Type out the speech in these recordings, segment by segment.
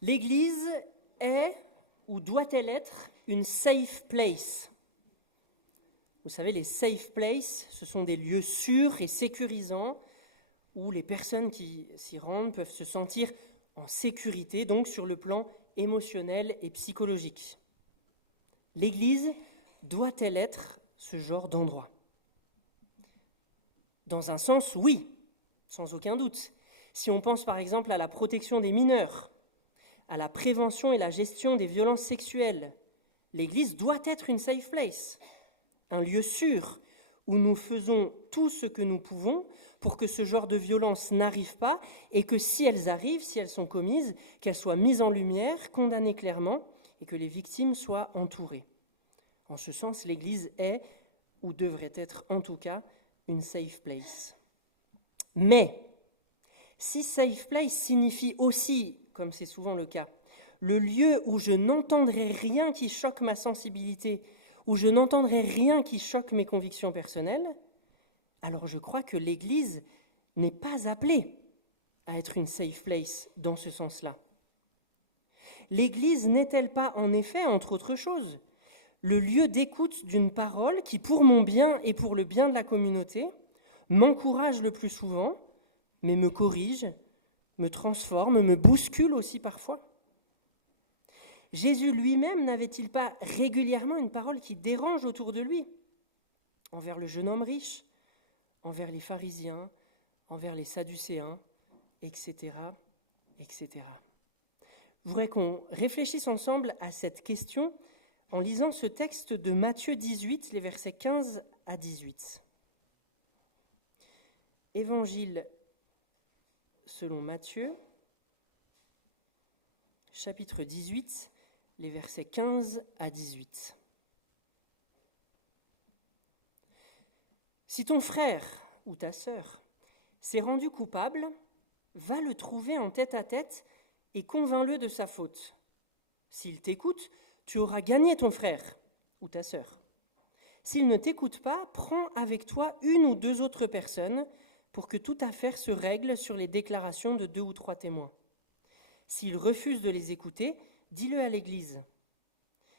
L'Église est ou doit-elle être une safe place? Vous savez, les safe places, ce sont des lieux sûrs et sécurisants où les personnes qui s'y rendent peuvent se sentir en sécurité, donc sur le plan émotionnel et psychologique. L'Église doit-elle être ce genre d'endroit? Dans un sens, oui, sans aucun doute. Si on pense par exemple à la protection des mineurs, à la prévention et la gestion des violences sexuelles, l'Église doit être une safe place, un lieu sûr où nous faisons tout ce que nous pouvons pour que ce genre de violence n'arrive pas et que si elles arrivent, si elles sont commises, qu'elles soient mises en lumière, condamnées clairement et que les victimes soient entourées. En ce sens, l'Église est, ou devrait être en tout cas, une safe place. Mais, si safe place signifie aussi, comme c'est souvent le cas, le lieu où je n'entendrai rien qui choque ma sensibilité, où je n'entendrai rien qui choque mes convictions personnelles, alors je crois que l'Église n'est pas appelée à être une safe place dans ce sens-là. L'Église n'est-elle pas, en effet, entre autres choses, le lieu d'écoute d'une parole qui, pour mon bien et pour le bien de la communauté, m'encourage le plus souvent, mais me corrige, me transforme, me bouscule aussi parfois? Jésus lui-même n'avait-il pas régulièrement une parole qui dérange autour de lui, envers le jeune homme riche, envers les pharisiens, envers les sadducéens, etc., etc. Je voudrais qu'on réfléchisse ensemble à cette question en lisant ce texte de Matthieu 18, les versets 15 à 18. Évangile selon Matthieu, chapitre 18, les versets 15 à 18. Si ton frère ou ta sœur s'est rendu coupable, va le trouver en tête-à-tête et convainc-le de sa faute. S'il t'écoute, tu auras gagné ton frère ou ta sœur. S'il ne t'écoute pas, prends avec toi une ou deux autres personnes pour que toute affaire se règle sur les déclarations de 2 ou 3 témoins. S'il refuse de les écouter, dis-le à l'Église.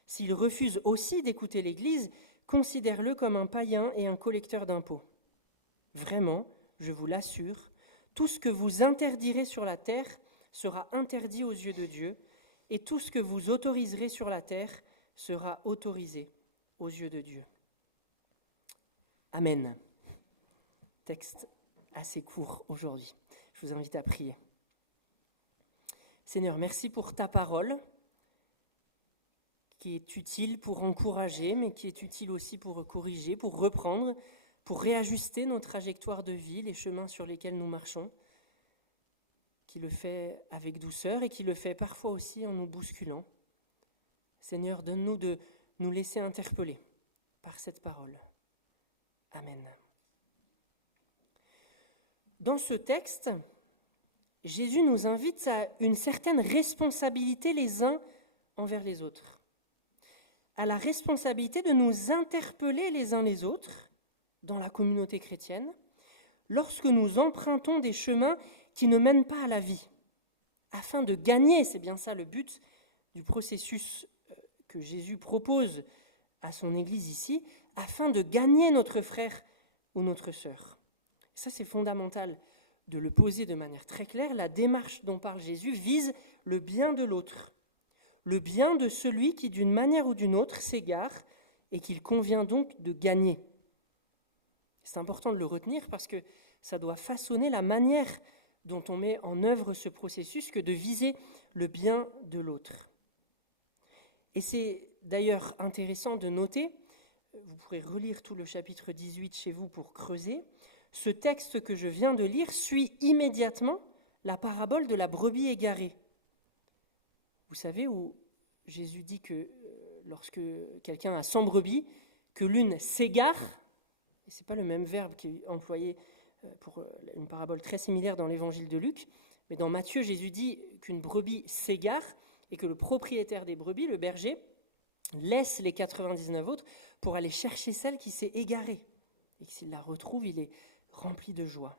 S'il refuse aussi d'écouter l'Église, considère-le comme un païen et un collecteur d'impôts. Vraiment, je vous l'assure, tout ce que vous interdirez sur la terre sera interdit aux yeux de Dieu, et tout ce que vous autoriserez sur la terre sera autorisé aux yeux de Dieu. Amen. Texte assez court aujourd'hui. Je vous invite à prier. Seigneur, merci pour ta parole, qui est utile pour encourager, mais qui est utile aussi pour corriger, pour reprendre, pour réajuster nos trajectoires de vie, les chemins sur lesquels nous marchons, qui le fait avec douceur et qui le fait parfois aussi en nous bousculant. Seigneur, donne-nous de nous laisser interpeller par cette parole. Amen. Dans ce texte, Jésus nous invite à une certaine responsabilité les uns envers les autres, à la responsabilité de nous interpeller les uns les autres dans la communauté chrétienne lorsque nous empruntons des chemins qui ne mènent pas à la vie, afin de gagner, c'est bien ça le but du processus que Jésus propose à son Église ici, afin de gagner notre frère ou notre sœur. Ça, c'est fondamental de le poser de manière très claire. La démarche dont parle Jésus vise le bien de l'autre, le bien de celui qui, d'une manière ou d'une autre, s'égare et qu'il convient donc de gagner. C'est important de le retenir parce que ça doit façonner la manière dont on met en œuvre ce processus que de viser le bien de l'autre. Et c'est d'ailleurs intéressant de noter, vous pourrez relire tout le chapitre 18 chez vous pour creuser, ce texte que je viens de lire suit immédiatement la parabole de la brebis égarée. Vous savez où Jésus dit que lorsque quelqu'un a 100 brebis, que l'une s'égare, et ce n'est pas le même verbe qui est employé pour une parabole très similaire dans l'évangile de Luc, mais dans Matthieu, Jésus dit qu'une brebis s'égare et que le propriétaire des brebis, le berger, laisse les 99 autres pour aller chercher celle qui s'est égarée. Et que s'il la retrouve, il est rempli de joie.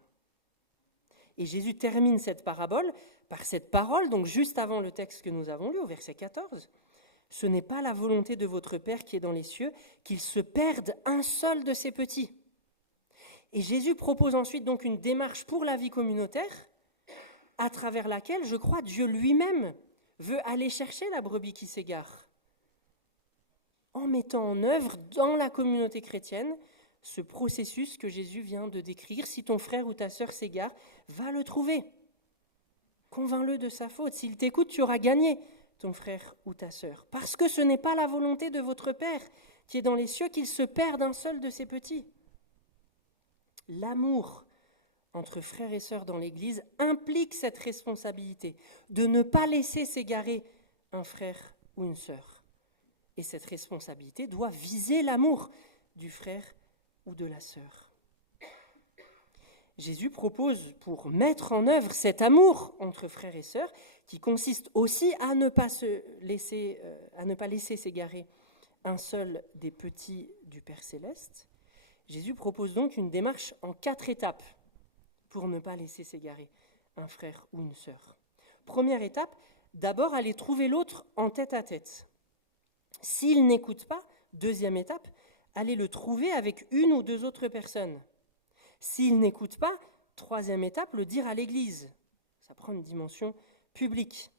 Et Jésus termine cette parabole par cette parole, donc juste avant le texte que nous avons lu, au verset 14. « Ce n'est pas la volonté de votre Père qui est dans les cieux qu'il se perde un seul de ses petits. » Et Jésus propose ensuite donc une démarche pour la vie communautaire, à travers laquelle, je crois, Dieu lui-même veut aller chercher la brebis qui s'égare, en mettant en œuvre dans la communauté chrétienne ce processus que Jésus vient de décrire. Si ton frère ou ta sœur s'égare, va le trouver. Convainc-le de sa faute. S'il t'écoute, tu auras gagné ton frère ou ta sœur. Parce que ce n'est pas la volonté de votre Père qui est dans les cieux qu'il se perde un seul de ses petits. L'amour entre frères et sœurs dans l'Église implique cette responsabilité de ne pas laisser s'égarer un frère ou une sœur. Et cette responsabilité doit viser l'amour du frère ou de la sœur. Jésus propose, pour mettre en œuvre cet amour entre frères et sœurs, qui consiste aussi à ne pas laisser s'égarer un seul des petits du Père Céleste, Jésus propose donc une démarche en 4 étapes pour ne pas laisser s'égarer un frère ou une sœur. Première étape, d'abord aller trouver l'autre en tête-à-tête. S'il n'écoute pas, deuxième étape, aller le trouver avec une ou 2 autres personnes. S'il n'écoute pas, troisième étape, le dire à l'Église. Ça prend une dimension publique.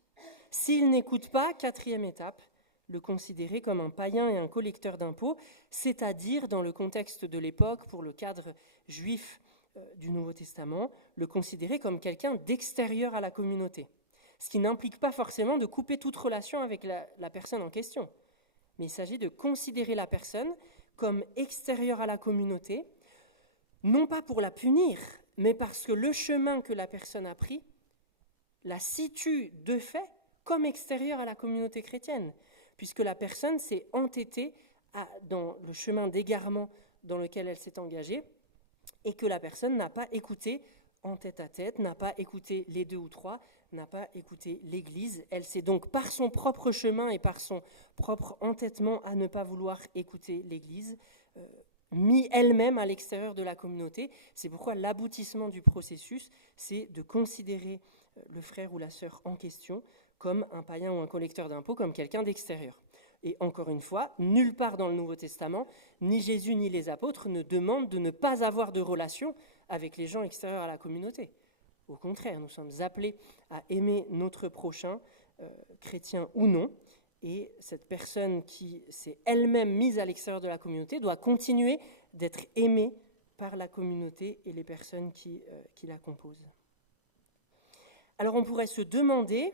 S'il n'écoute pas, quatrième étape, le considérer comme un païen et un collecteur d'impôts, c'est-à-dire, dans le contexte de l'époque, pour le cadre juif du Nouveau Testament, le considérer comme quelqu'un d'extérieur à la communauté. Ce qui n'implique pas forcément de couper toute relation avec la personne en question. Mais il s'agit de considérer la personne comme extérieure à la communauté, non pas pour la punir, mais parce que le chemin que la personne a pris la situe de fait comme extérieure à la communauté chrétienne, puisque la personne s'est entêtée dans le chemin d'égarement dans lequel elle s'est engagée, et que la personne n'a pas écouté en tête-à-tête, n'a pas écouté les 2 ou 3, n'a pas écouté l'Église. Elle s'est donc, par son propre chemin et par son propre entêtement à ne pas vouloir écouter l'Église, mis elle-même à l'extérieur de la communauté. C'est pourquoi l'aboutissement du processus, c'est de considérer le frère ou la sœur en question comme un païen ou un collecteur d'impôts, comme quelqu'un d'extérieur. Et encore une fois, nulle part dans le Nouveau Testament, ni Jésus ni les apôtres ne demandent de ne pas avoir de relation avec les gens extérieurs à la communauté. Au contraire, nous sommes appelés à aimer notre prochain, chrétien ou non, et cette personne qui s'est elle-même mise à l'extérieur de la communauté doit continuer d'être aimée par la communauté et les personnes qui la composent. Alors on pourrait se demander,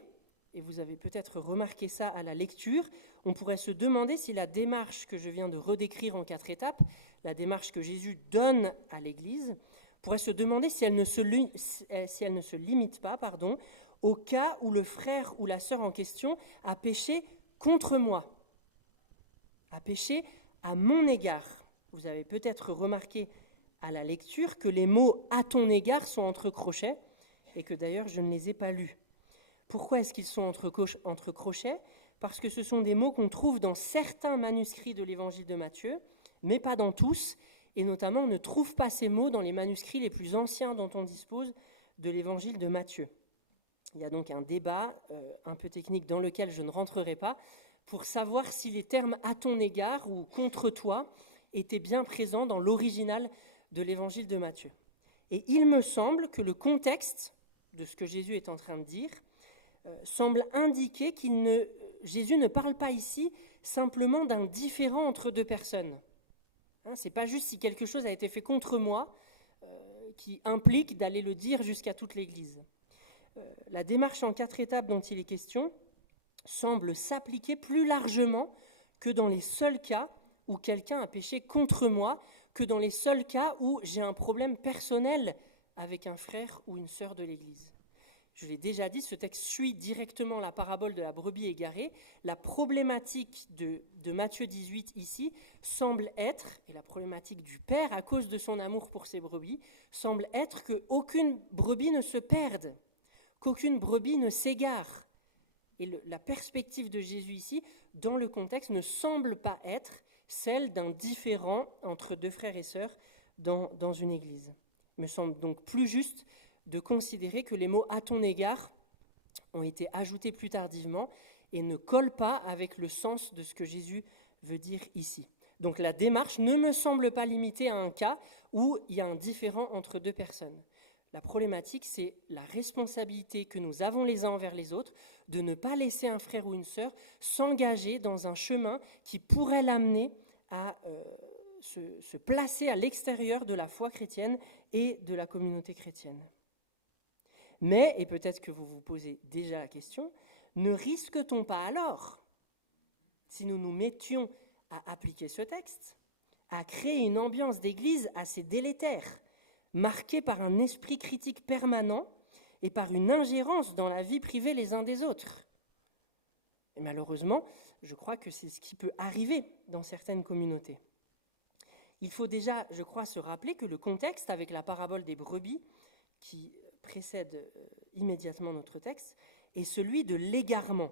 et vous avez peut-être remarqué ça à la lecture, on pourrait se demander si la démarche que je viens de redécrire en 4 étapes, la démarche que Jésus donne à l'Église, pourrait se demander si elle ne se limite pas, au cas où le frère ou la sœur en question a péché contre moi, a péché à mon égard. Vous avez peut-être remarqué à la lecture que les mots « à ton égard » sont entre crochets, et que d'ailleurs je ne les ai pas lus. Pourquoi est-ce qu'ils sont entre crochets ? Parce que ce sont des mots qu'on trouve dans certains manuscrits de l'évangile de Matthieu, mais pas dans tous, et notamment on ne trouve pas ces mots dans les manuscrits les plus anciens dont on dispose de l'évangile de Matthieu. Il y a donc un débat un peu technique dans lequel je ne rentrerai pas, pour savoir si les termes « à ton égard » ou « contre toi » étaient bien présents dans l'original de l'évangile de Matthieu. Et il me semble que le contexte de ce que Jésus est en train de dire semble indiquer Jésus ne parle pas ici simplement d'un différend entre 2 personnes. Ce n'est pas juste si quelque chose a été fait contre moi qui implique d'aller le dire jusqu'à toute l'Église. La démarche en 4 étapes dont il est question semble s'appliquer plus largement que dans les seuls cas où quelqu'un a péché contre moi, que dans les seuls cas où j'ai un problème personnel avec un frère ou une sœur de l'Église. Je l'ai déjà dit, ce texte suit directement la parabole de la brebis égarée. La problématique de Matthieu 18 ici semble être, et la problématique du Père à cause de son amour pour ses brebis, semble être qu'aucune brebis ne se perde, qu'aucune brebis ne s'égare. Et la perspective de Jésus ici, dans le contexte, ne semble pas être celle d'un différend entre 2 frères et sœurs dans une église. Il me semble donc plus juste de considérer que les mots « à ton égard » ont été ajoutés plus tardivement et ne collent pas avec le sens de ce que Jésus veut dire ici. Donc la démarche ne me semble pas limitée à un cas où il y a un différend entre deux personnes. La problématique, c'est la responsabilité que nous avons les uns envers les autres de ne pas laisser un frère ou une sœur s'engager dans un chemin qui pourrait l'amener à se placer à l'extérieur de la foi chrétienne et de la communauté chrétienne. Mais, et peut-être que vous vous posez déjà la question, ne risque-t-on pas alors, si nous nous mettions à appliquer ce texte, à créer une ambiance d'église assez délétère, marquée par un esprit critique permanent et par une ingérence dans la vie privée les uns des autres? Et malheureusement, je crois que c'est ce qui peut arriver dans certaines communautés. Il faut déjà, je crois, se rappeler que le contexte avec la parabole des brebis, qui précède immédiatement notre texte, est celui de l'égarement.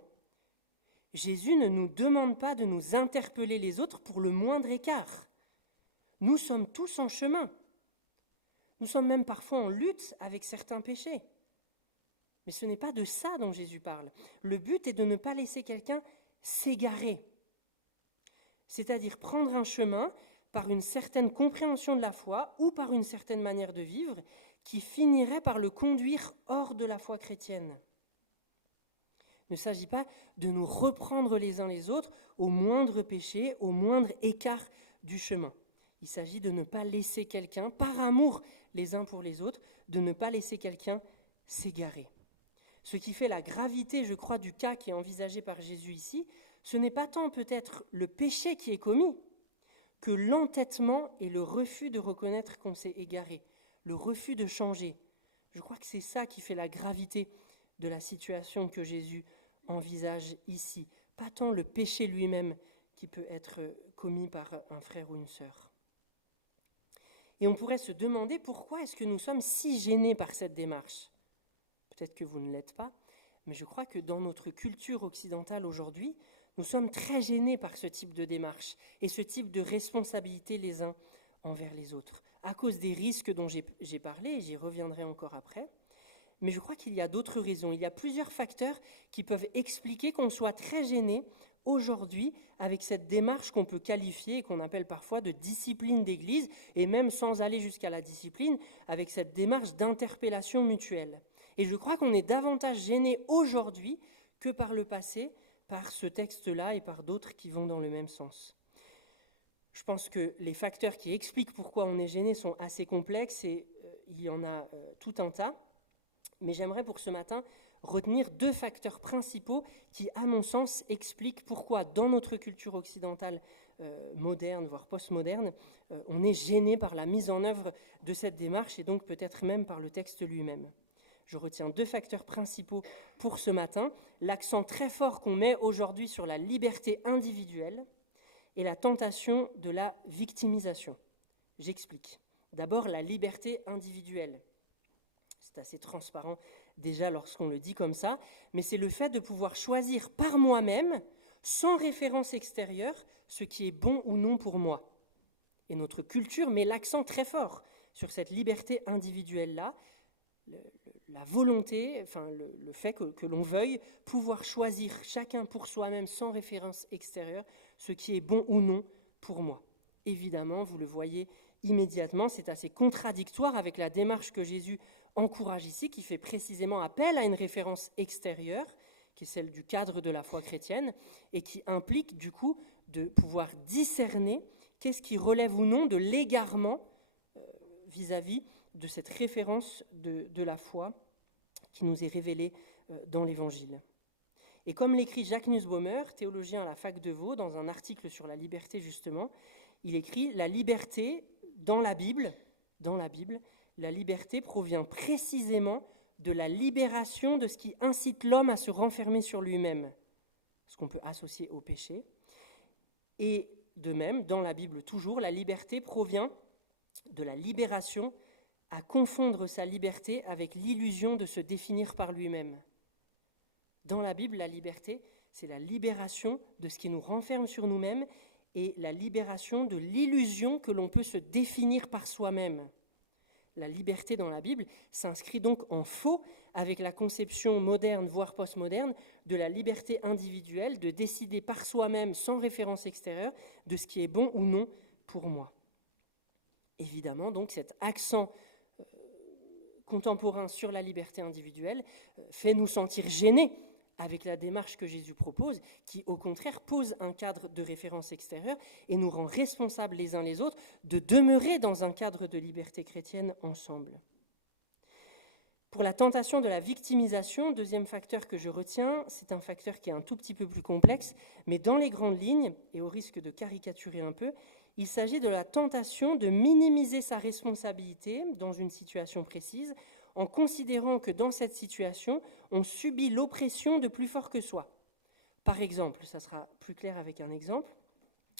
Jésus ne nous demande pas de nous interpeller les autres pour le moindre écart. Nous sommes tous en chemin. Nous sommes même parfois en lutte avec certains péchés. Mais ce n'est pas de ça dont Jésus parle. Le but est de ne pas laisser quelqu'un s'égarer, c'est-à-dire prendre un chemin par une certaine compréhension de la foi ou par une certaine manière de vivre qui finirait par le conduire hors de la foi chrétienne. Il ne s'agit pas de nous reprendre les uns les autres au moindre péché, au moindre écart du chemin. Il s'agit de ne pas laisser quelqu'un, par amour les uns pour les autres, de ne pas laisser quelqu'un s'égarer. Ce qui fait la gravité, je crois, du cas qui est envisagé par Jésus ici, ce n'est pas tant peut-être le péché qui est commis, que l'entêtement et le refus de reconnaître qu'on s'est égaré, le refus de changer. Je crois que c'est ça qui fait la gravité de la situation que Jésus envisage ici. Pas tant le péché lui-même qui peut être commis par un frère ou une sœur. Et on pourrait se demander pourquoi est-ce que nous sommes si gênés par cette démarche. Peut-être que vous ne l'êtes pas, mais je crois que dans notre culture occidentale aujourd'hui, nous sommes très gênés par ce type de démarche et ce type de responsabilité les uns envers les autres, à cause des risques dont j'ai parlé, et j'y reviendrai encore après. Mais je crois qu'il y a d'autres raisons. Il y a plusieurs facteurs qui peuvent expliquer qu'on soit très gêné aujourd'hui avec cette démarche qu'on peut qualifier et qu'on appelle parfois de discipline d'église, et même sans aller jusqu'à la discipline, avec cette démarche d'interpellation mutuelle. Et je crois qu'on est davantage gêné aujourd'hui que par le passé, par ce texte-là et par d'autres qui vont dans le même sens. Je pense que les facteurs qui expliquent pourquoi on est gêné sont assez complexes et il y en a tout un tas. Mais j'aimerais pour ce matin retenir deux facteurs principaux qui, à mon sens, expliquent pourquoi dans notre culture occidentale moderne, voire postmoderne, on est gêné par la mise en œuvre de cette démarche et donc peut-être même par le texte lui-même. Je retiens deux facteurs principaux pour ce matin, l'accent très fort qu'on met aujourd'hui sur la liberté individuelle et la tentation de la victimisation. J'explique. D'abord, la liberté individuelle. C'est assez transparent déjà lorsqu'on le dit comme ça, mais c'est le fait de pouvoir choisir par moi-même, sans référence extérieure, ce qui est bon ou non pour moi. Et notre culture met l'accent très fort sur cette liberté individuelle-là, la volonté, enfin le fait que l'on veuille pouvoir choisir chacun pour soi-même sans référence extérieure ce qui est bon ou non pour moi. Évidemment, vous le voyez immédiatement, c'est assez contradictoire avec la démarche que Jésus encourage ici, qui fait précisément appel à une référence extérieure, qui est celle du cadre de la foi chrétienne, et qui implique du coup de pouvoir discerner qu'est-ce qui relève ou non de l'égarement vis-à-vis de cette référence de la foi qui nous est révélée dans l'Évangile. Et comme l'écrit Jacques Nussbaumer, théologien à la fac de Vaud, dans un article sur la liberté justement, il écrit « La liberté, dans la Bible, la liberté provient précisément de la libération de ce qui incite l'homme à se renfermer sur lui-même, ce qu'on peut associer au péché. Et de même, dans la Bible toujours, la liberté provient de la libération à confondre sa liberté avec l'illusion de se définir par lui-même. Dans la Bible, la liberté, c'est la libération de ce qui nous renferme sur nous-mêmes et la libération de l'illusion que l'on peut se définir par soi-même. la liberté dans la Bible s'inscrit donc en faux avec la conception moderne, voire postmoderne, de la liberté individuelle de décider par soi-même, sans référence extérieure, de ce qui est bon ou non pour moi. Évidemment, donc, cet accent contemporain sur la liberté individuelle fait nous sentir gênés avec la démarche que Jésus propose, qui au contraire pose un cadre de référence extérieure et nous rend responsables les uns les autres de demeurer dans un cadre de liberté chrétienne ensemble. Pour la tentation de la victimisation, deuxième facteur que je retiens, c'est un facteur qui est un tout petit peu plus complexe, mais dans les grandes lignes, et au risque de caricaturer un peu, il s'agit de la tentation de minimiser sa responsabilité dans une situation précise, en considérant que dans cette situation, on subit l'oppression de plus fort que soi. Par exemple, ça sera plus clair avec un exemple,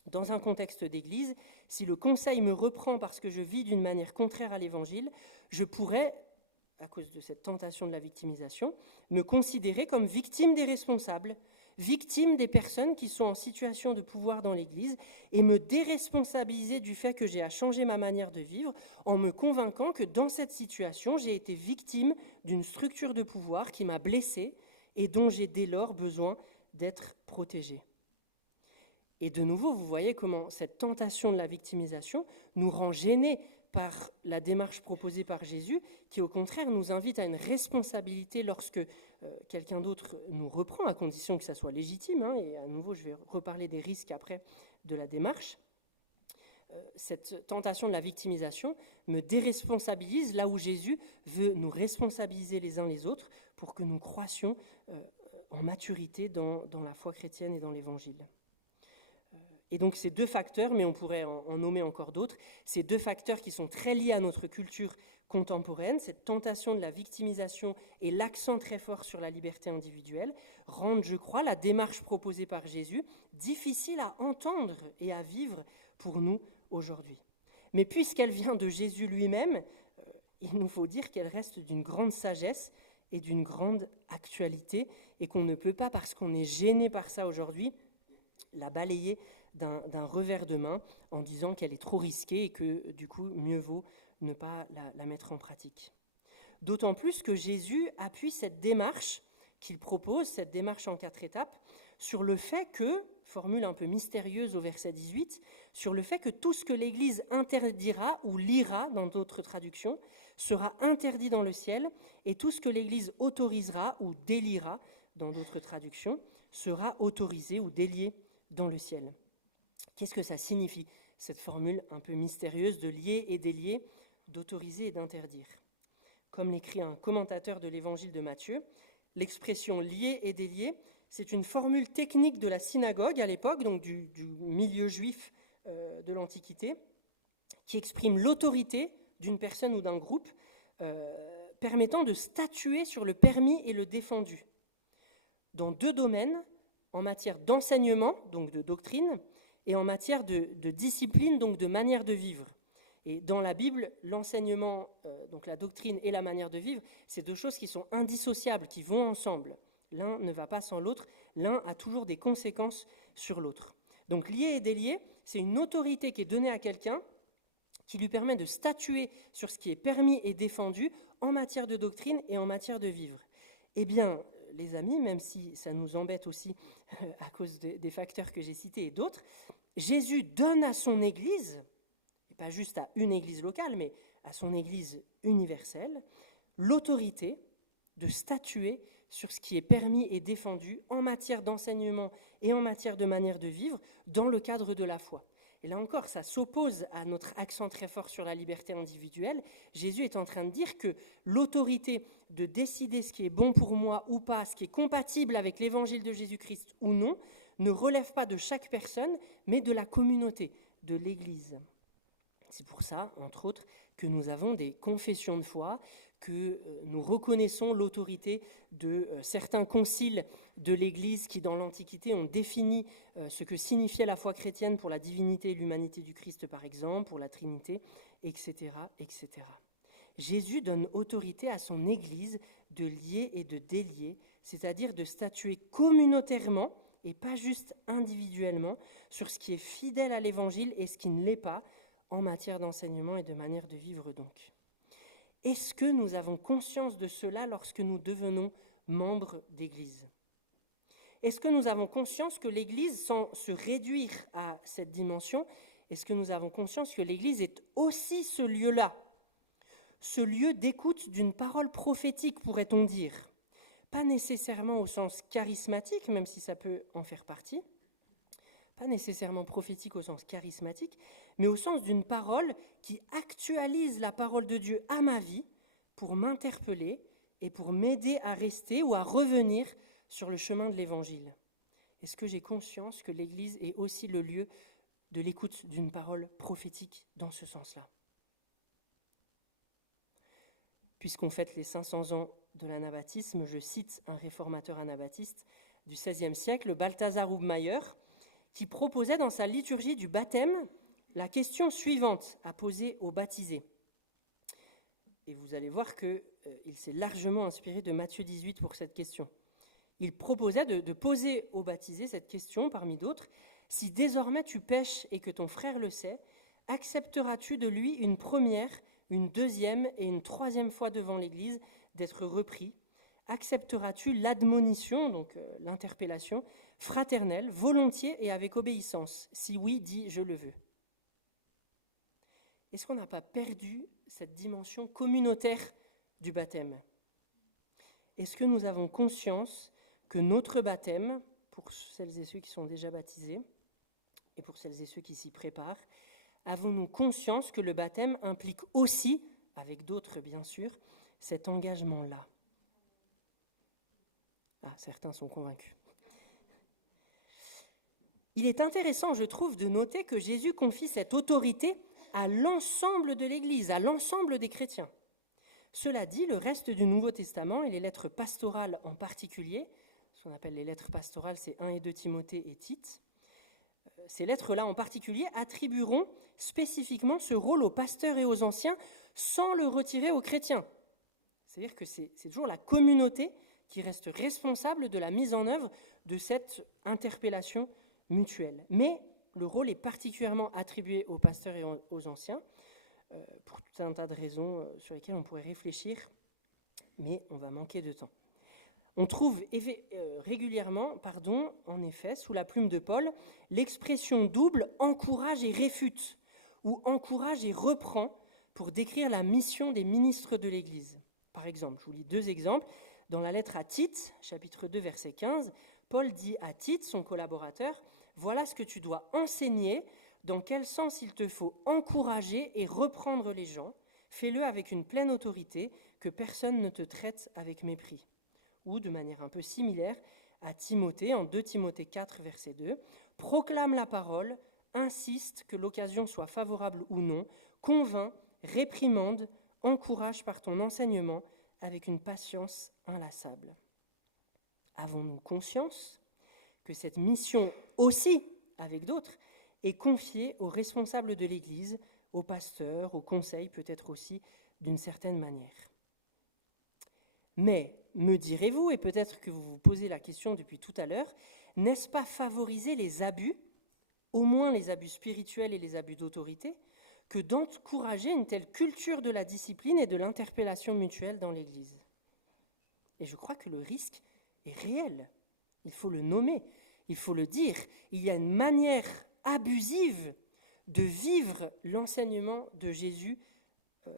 dans un contexte d'église, si le conseil me reprend parce que je vis d'une manière contraire à l'évangile, je pourrais, à cause de cette tentation de la victimisation, me considérer comme victime des responsables, victime des personnes qui sont en situation de pouvoir dans l'Église et me déresponsabiliser du fait que j'ai à changer ma manière de vivre en me convainquant que dans cette situation, j'ai été victime d'une structure de pouvoir qui m'a blessée et dont j'ai dès lors besoin d'être protégé. Et de nouveau, vous voyez comment cette tentation de la victimisation nous rend gênés par la démarche proposée par Jésus, qui au contraire nous invite à une responsabilité lorsque quelqu'un d'autre nous reprend, à condition que ça soit légitime, et à nouveau je vais reparler des risques après de la démarche. Cette tentation de la victimisation me déresponsabilise là où Jésus veut nous responsabiliser les uns les autres pour que nous croissions en maturité dans la foi chrétienne et dans l'Évangile. Et donc ces deux facteurs, mais on pourrait en nommer encore d'autres, ces deux facteurs qui sont très liés à notre culture contemporaine, cette tentation de la victimisation et l'accent très fort sur la liberté individuelle, rendent, je crois, la démarche proposée par Jésus difficile à entendre et à vivre pour nous aujourd'hui. Mais puisqu'elle vient de Jésus lui-même, il nous faut dire qu'elle reste d'une grande sagesse et d'une grande actualité, et qu'on ne peut pas, parce qu'on est gêné par ça aujourd'hui, la balayer d'un revers de main en disant qu'elle est trop risquée et que du coup mieux vaut ne pas la mettre en pratique. D'autant plus que Jésus appuie cette démarche qu'il propose, cette démarche en 4 étapes, sur le fait que, formule un peu mystérieuse au verset 18, sur le fait que tout ce que l'Église interdira ou lira dans d'autres traductions sera interdit dans le ciel, et tout ce que l'Église autorisera ou déliera dans d'autres traductions sera autorisé ou délié dans le ciel. Qu'est-ce que ça signifie, cette formule un peu mystérieuse de lier et délier, d'autoriser et d'interdire ? Comme l'écrit un commentateur de l'évangile de Matthieu, l'expression lier et délier, c'est une formule technique de la synagogue à l'époque, donc du milieu juif de l'Antiquité, qui exprime l'autorité d'une personne ou d'un groupe permettant de statuer sur le permis et le défendu dans 2 domaines, en matière d'enseignement, donc de doctrine, et en matière de discipline, donc de manière de vivre. Et dans la Bible, l'enseignement, donc la doctrine et la manière de vivre, c'est 2 choses qui sont indissociables, qui vont ensemble. L'un ne va pas sans l'autre, l'un a toujours des conséquences sur l'autre. Donc lier et délier, c'est une autorité qui est donnée à quelqu'un, qui lui permet de statuer sur ce qui est permis et défendu en matière de doctrine et en matière de vivre. Eh bien, les amis, même si ça nous embête aussi à cause des facteurs que j'ai cités et d'autres, Jésus donne à son Église, et pas juste à une Église locale, mais à son Église universelle, l'autorité de statuer sur ce qui est permis et défendu en matière d'enseignement et en matière de manière de vivre dans le cadre de la foi. Et là encore, ça s'oppose à notre accent très fort sur la liberté individuelle. Jésus est en train de dire que l'autorité de décider ce qui est bon pour moi ou pas, ce qui est compatible avec l'évangile de Jésus-Christ ou non, ne relève pas de chaque personne, mais de la communauté, de l'Église. C'est pour ça, entre autres, que nous avons des confessions de foi, que nous reconnaissons l'autorité de certains conciles de l'Église qui, dans l'Antiquité, ont défini ce que signifiait la foi chrétienne pour la divinité et l'humanité du Christ, par exemple, pour la Trinité, etc., etc. Jésus donne autorité à son Église de lier et de délier, c'est-à-dire de statuer communautairement et pas juste individuellement sur ce qui est fidèle à l'Évangile et ce qui ne l'est pas, en matière d'enseignement et de manière de vivre donc. Est-ce que nous avons conscience de cela lorsque nous devenons membres d'Église ? Est-ce que nous avons conscience que l'Église, sans se réduire à cette dimension, est-ce que nous avons conscience que l'Église est aussi ce lieu-là, ce lieu d'écoute d'une parole prophétique, pourrait-on dire ? Pas nécessairement au sens charismatique, même si ça peut en faire partie, pas nécessairement prophétique au sens charismatique, mais au sens d'une parole qui actualise la parole de Dieu à ma vie pour m'interpeller et pour m'aider à rester ou à revenir sur le chemin de l'Évangile. Est-ce que j'ai conscience que l'Église est aussi le lieu de l'écoute d'une parole prophétique dans ce sens-là ? Puisqu'on fête les 500 ans de l'anabaptisme, je cite un réformateur anabaptiste du XVIe siècle, Balthasar Hubmaier, qui proposait dans sa liturgie du baptême la question suivante à poser aux baptisés. Et vous allez voir qu'il s'est largement inspiré de Matthieu 18 pour cette question. Il proposait de poser aux baptisés cette question, parmi d'autres, « Si désormais tu pèches et que ton frère le sait, accepteras-tu de lui une première, une deuxième et une troisième fois devant l'Église d'être repris ? Accepteras-tu l'admonition, donc l'interpellation, fraternelle, volontiers et avec obéissance ? Si oui, dis « je le veux ». Est-ce qu'on n'a pas perdu cette dimension communautaire du baptême ? Est-ce que nous avons conscience que notre baptême, pour celles et ceux qui sont déjà baptisés, et pour celles et ceux qui s'y préparent, avons-nous conscience que le baptême implique aussi, avec d'autres bien sûr, cet engagement-là ? Ah, certains sont convaincus. Il est intéressant, je trouve, de noter que Jésus confie cette autorité à l'ensemble de l'Église, à l'ensemble des chrétiens. Cela dit, le reste du Nouveau Testament, et les lettres pastorales en particulier, ce qu'on appelle les lettres pastorales, c'est 1 et 2 Timothée et Tite, ces lettres-là en particulier attribueront spécifiquement ce rôle aux pasteurs et aux anciens sans le retirer aux chrétiens. C'est-à-dire que c'est toujours la communauté qui reste responsable de la mise en œuvre de cette interpellation mutuelle. Mais le rôle est particulièrement attribué aux pasteurs et aux anciens, pour tout un tas de raisons sur lesquelles on pourrait réfléchir, mais on va manquer de temps. On trouve régulièrement, en effet, sous la plume de Paul, l'expression double « encourage et réfute » ou « encourage et reprend » pour décrire la mission des ministres de l'Église. Par exemple, je vous lis 2 exemples. Dans la lettre à Tite, chapitre 2, verset 15, Paul dit à Tite, son collaborateur, « Voilà ce que tu dois enseigner, dans quel sens il te faut encourager et reprendre les gens. Fais-le avec une pleine autorité, que personne ne te traite avec mépris. » Ou, de manière un peu similaire, à Timothée, en 2 Timothée 4, verset 2, « Proclame la parole, insiste, que l'occasion soit favorable ou non, convainc, réprimande, encourage par ton enseignement, avec une patience inlassable. » Avons-nous conscience que cette mission aussi, avec d'autres, est confiée aux responsables de l'Église, aux pasteurs, aux conseils peut-être aussi, d'une certaine manière. Mais, me direz-vous, et peut-être que vous vous posez la question depuis tout à l'heure, n'est-ce pas favoriser les abus, au moins les abus spirituels et les abus d'autorité, que d'encourager une telle culture de la discipline et de l'interpellation mutuelle dans l'Église ? Et je crois que le risque est réel. Il faut le nommer, il faut le dire. Il y a une manière abusive de vivre l'enseignement de Jésus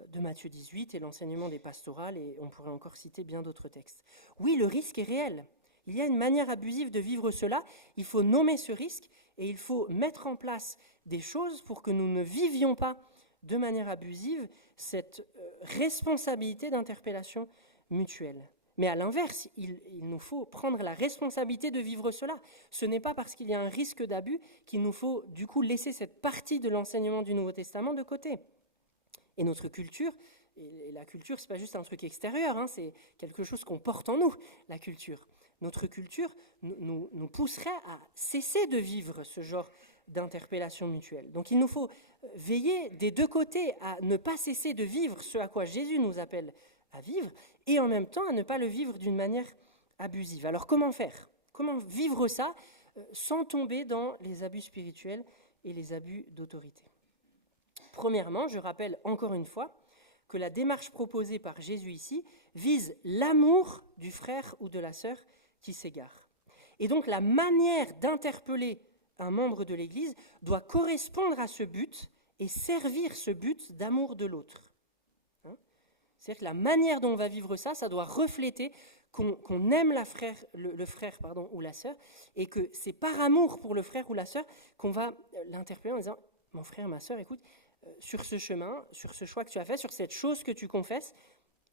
de Matthieu 18 et l'enseignement des pastorales, et on pourrait encore citer bien d'autres textes. Oui, le risque est réel. Il y a une manière abusive de vivre cela. Il faut nommer ce risque et il faut mettre en place des choses pour que nous ne vivions pas de manière abusive cette responsabilité d'interpellation mutuelle. Mais à l'inverse, il nous faut prendre la responsabilité de vivre cela. Ce n'est pas parce qu'il y a un risque d'abus qu'il nous faut du coup laisser cette partie de l'enseignement du Nouveau Testament de côté. Et notre culture, et la culture, c'est pas juste un truc extérieur, c'est quelque chose qu'on porte en nous, la culture. Notre culture nous pousserait à cesser de vivre ce genre d'interpellation mutuelle. Donc il nous faut veiller des 2 côtés à ne pas cesser de vivre ce à quoi Jésus nous appelle à vivre, et en même temps à ne pas le vivre d'une manière abusive. Alors comment faire ? Comment vivre ça sans tomber dans les abus spirituels et les abus d'autorité ? Premièrement, je rappelle encore une fois que la démarche proposée par Jésus ici vise l'amour du frère ou de la sœur qui s'égare. Et donc la manière d'interpeller un membre de l'Église doit correspondre à ce but et servir ce but d'amour de l'autre. C'est-à-dire que la manière dont on va vivre ça, ça doit refléter qu'on aime le frère ou la sœur, et que c'est par amour pour le frère ou la sœur qu'on va l'interpeller en disant « Mon frère, ma sœur, écoute, sur ce chemin, sur ce choix que tu as fait, sur cette chose que tu confesses,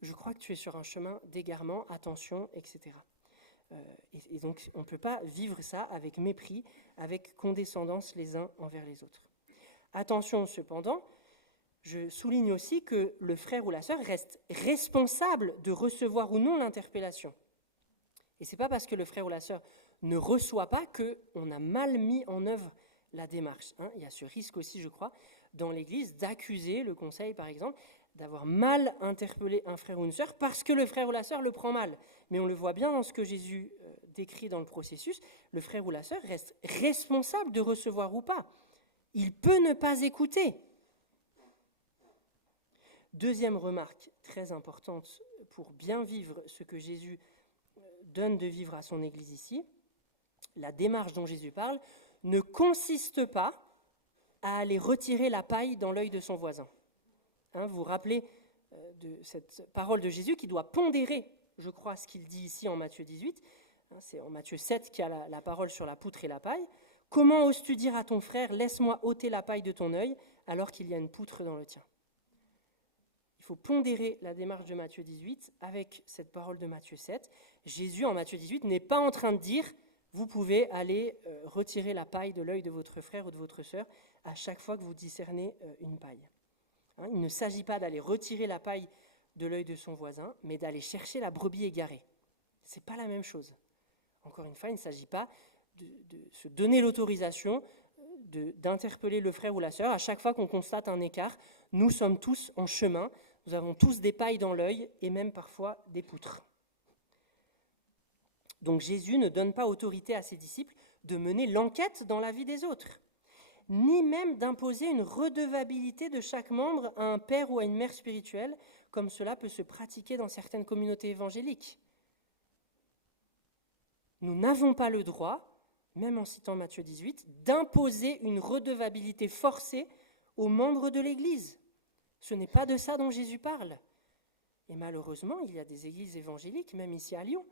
je crois que tu es sur un chemin d'égarement, attention, etc. » Et donc, on ne peut pas vivre ça avec mépris, avec condescendance les uns envers les autres. Attention, cependant, je souligne aussi que le frère ou la sœur reste responsable de recevoir ou non l'interpellation. Et ce n'est pas parce que le frère ou la sœur ne reçoit pas qu'on a mal mis en œuvre la démarche. Il y a ce risque aussi, je crois, dans l'Église, d'accuser le conseil, par exemple, d'avoir mal interpellé un frère ou une sœur parce que le frère ou la sœur le prend mal. Mais on le voit bien dans ce que Jésus décrit dans le processus, le frère ou la sœur reste responsable de recevoir ou pas. Il peut ne pas écouter. Deuxième remarque très importante pour bien vivre ce que Jésus donne de vivre à son Église ici, la démarche dont Jésus parle ne consiste pas à aller retirer la paille dans l'œil de son voisin. Vous vous rappelez de cette parole de Jésus qui doit pondérer, je crois, ce qu'il dit ici en Matthieu 18. C'est en Matthieu 7 qu'il y a la parole sur la poutre et la paille. « Comment oses-tu dire à ton frère, laisse-moi ôter la paille de ton œil, alors qu'il y a une poutre dans le tien ?» Il faut pondérer la démarche de Matthieu 18 avec cette parole de Matthieu 7. Jésus, en Matthieu 18, n'est pas en train de dire « Vous pouvez aller retirer la paille de l'œil de votre frère ou de votre sœur à chaque fois que vous discernez une paille. » Il ne s'agit pas d'aller retirer la paille de l'œil de son voisin, mais d'aller chercher la brebis égarée. Ce n'est pas la même chose. Encore une fois, il ne s'agit pas de se donner l'autorisation d'interpeller le frère ou la sœur à chaque fois qu'on constate un écart. Nous sommes tous en chemin, nous avons tous des pailles dans l'œil et même parfois des poutres. Donc Jésus ne donne pas autorité à ses disciples de mener l'enquête dans la vie des autres, ni même d'imposer une redevabilité de chaque membre à un père ou à une mère spirituelle, comme cela peut se pratiquer dans certaines communautés évangéliques. Nous n'avons pas le droit, même en citant Matthieu 18, d'imposer une redevabilité forcée aux membres de l'Église. Ce n'est pas de ça dont Jésus parle. Et malheureusement, il y a des églises évangéliques, même ici à Lyon,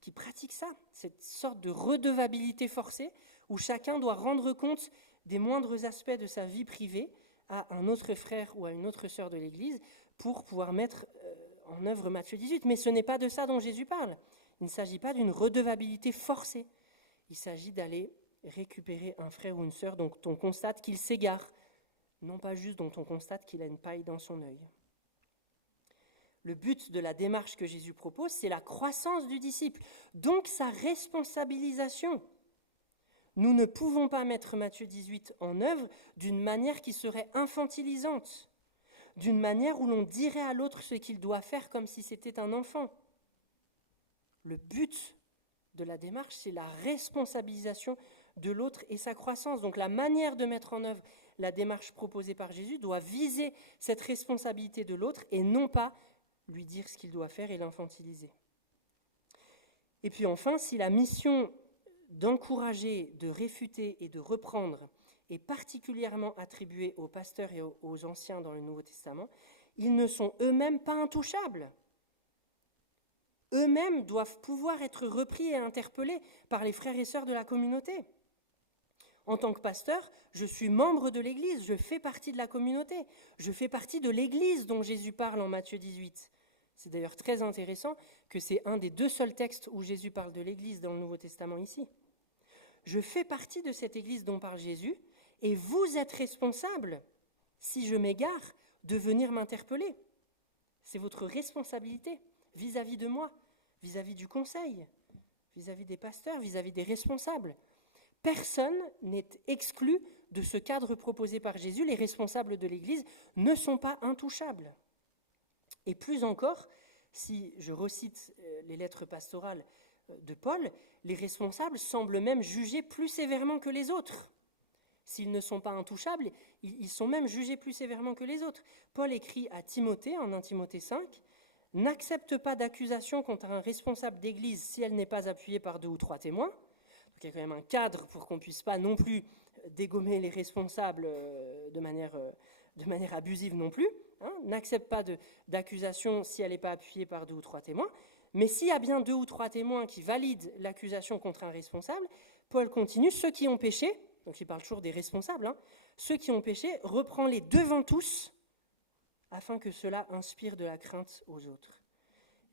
qui pratiquent ça, cette sorte de redevabilité forcée, où chacun doit rendre compte des moindres aspects de sa vie privée à un autre frère ou à une autre sœur de l'Église pour pouvoir mettre en œuvre Matthieu 18. Mais ce n'est pas de ça dont Jésus parle. Il ne s'agit pas d'une redevabilité forcée. Il s'agit d'aller récupérer un frère ou une sœur dont on constate qu'il s'égare, non pas juste dont on constate qu'il a une paille dans son œil. Le but de la démarche que Jésus propose, c'est la croissance du disciple, donc sa responsabilisation. Nous ne pouvons pas mettre Matthieu 18 en œuvre d'une manière qui serait infantilisante, d'une manière où l'on dirait à l'autre ce qu'il doit faire comme si c'était un enfant. Le but de la démarche, c'est la responsabilisation de l'autre et sa croissance. Donc la manière de mettre en œuvre la démarche proposée par Jésus doit viser cette responsabilité de l'autre et non pas lui dire ce qu'il doit faire et l'infantiliser. Et puis enfin, si la mission d'encourager, de réfuter et de reprendre est particulièrement attribuée aux pasteurs et aux anciens dans le Nouveau Testament, ils ne sont eux-mêmes pas intouchables. Eux-mêmes doivent pouvoir être repris et interpellés par les frères et sœurs de la communauté. En tant que pasteur, je suis membre de l'Église, je fais partie de la communauté, je fais partie de l'Église dont Jésus parle en Matthieu 18. C'est d'ailleurs très intéressant que c'est un des 2 seuls textes où Jésus parle de l'Église dans le Nouveau Testament ici. Je fais partie de cette Église dont parle Jésus, et vous êtes responsable, si je m'égare, de venir m'interpeller. C'est votre responsabilité vis-à-vis de moi, vis-à-vis du conseil, vis-à-vis des pasteurs, vis-à-vis des responsables. Personne n'est exclu de ce cadre proposé par Jésus. Les responsables de l'Église ne sont pas intouchables. Et plus encore, si je recite les lettres pastorales de Paul, les responsables semblent même juger plus sévèrement que les autres. S'ils ne sont pas intouchables, ils sont même jugés plus sévèrement que les autres. Paul écrit à Timothée, en 1 Timothée 5, « N'accepte pas d'accusation contre un responsable d'église si elle n'est pas appuyée par 2 ou 3 témoins. » Donc il y a quand même un cadre pour qu'on ne puisse pas non plus dégommer les responsables de manière abusive non plus. N'accepte pas d'accusation si elle n'est pas appuyée par 2 ou 3 témoins. Mais s'il y a bien 2 ou 3 témoins qui valident l'accusation contre un responsable, Paul continue, ceux qui ont péché, donc il parle toujours des responsables, ceux qui ont péché, reprends-les devant tous, afin que cela inspire de la crainte aux autres.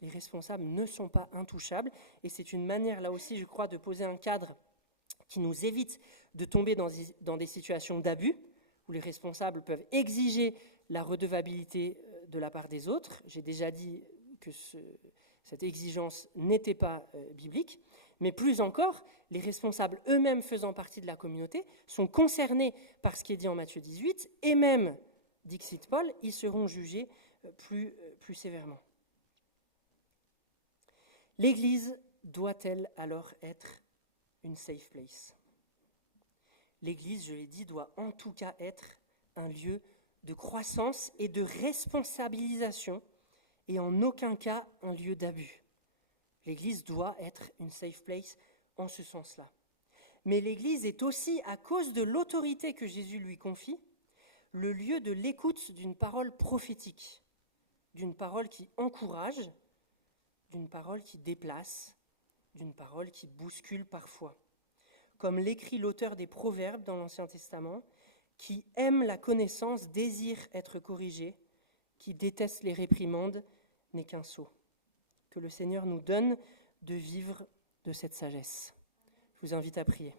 Les responsables ne sont pas intouchables, et c'est une manière, là aussi, je crois, de poser un cadre qui nous évite de tomber dans des situations d'abus, où les responsables peuvent exiger la redevabilité de la part des autres. J'ai déjà dit que cette exigence n'était pas biblique, mais plus encore, les responsables eux-mêmes faisant partie de la communauté sont concernés par ce qui est dit en Matthieu 18, et même, dixit Paul, ils seront jugés plus sévèrement. L'Église doit-elle alors être une safe place ? L'Église, je l'ai dit, doit en tout cas être un lieu de croissance et de responsabilisation, et en aucun cas un lieu d'abus. L'Église doit être une safe place en ce sens-là. Mais l'Église est aussi, à cause de l'autorité que Jésus lui confie, le lieu de l'écoute d'une parole prophétique, d'une parole qui encourage, d'une parole qui déplace, d'une parole qui bouscule parfois. Comme l'écrit l'auteur des Proverbes dans l'Ancien Testament, qui aime la connaissance, désire être corrigé, qui déteste les réprimandes, n'est qu'un sot. Que le Seigneur nous donne de vivre de cette sagesse. Je vous invite à prier.